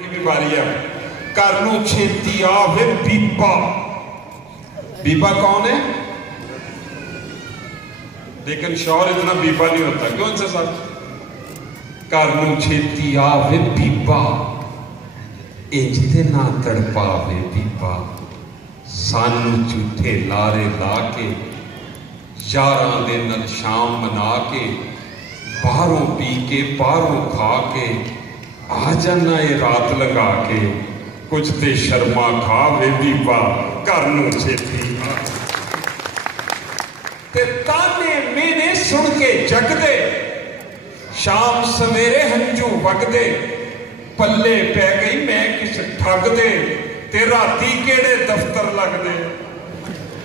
भी बारी है। घर नूं छेती आवे बीबा। बीबा कौन है? लेकिन शौहर इतना बीबा नहीं होता, क्यों से साहब? घर नूं छेती आवे बीबा, इंज ते ना तड़पावे बीबा। सानू झूठे लारे ला के, यारां दे नाल शाम मना के, बाहरों पी के बाहरों खा के, आ जाना ये रात लगा के, कुछ ते शर्मा खा वे बीबा। घर नूं छेती ते ताने मेने सुन के जगदे, शाम सवेरे हंझू वगदे। पल्ले पै गई मैं किस ठग दे, ते राती केड़े दफ्तर लगदे।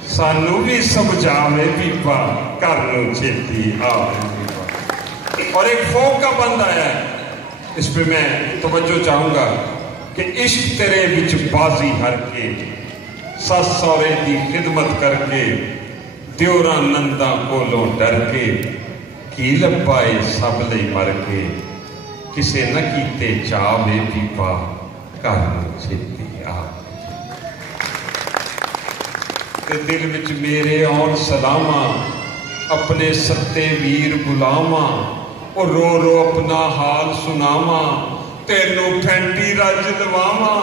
सानू भी समझावे बीबा, घर नूं छेती आवे बीबा। और एक फोक का बंद आया है, इस पे मैं तवज्जो चाहूंगा कि इश्क तेरे विच बाजी हर के, सस सौरे की खिदमत करके, दियोरा नंदा कोलों डर के, की लब्बाए सब लई मर के, किसे न कीते चावे बीबा। घर नूं छेती आ ते दिल विच मेरे और सलामा, अपने सत्ते वीर गुलामा। और रो रो अपना हाल सुनावा, तेनू फैंटी रज दवावा।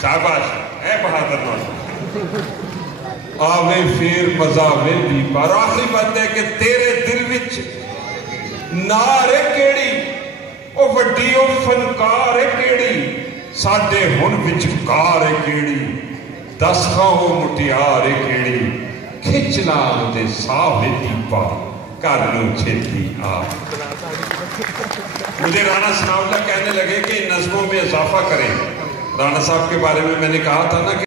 शाबाश है बहादुर नौजवान। आवे फिर मजावे बीबा। आखिरी बात है कि तेरे दिल विच नार है केड़ी, ओ वड्डी ओ फनकार है केड़ी, साडे हुण विच कार है केड़ी। दस खाओ मुटियार है केड़ी, खिच ला दे सावे दीपा। घर नूं छेती आ। मुझे राणा सनाउल्लाह कहने लगे कि नज़्मों में इजाफा करें। राणा साहब के बारे में मैंने कहा था ना कि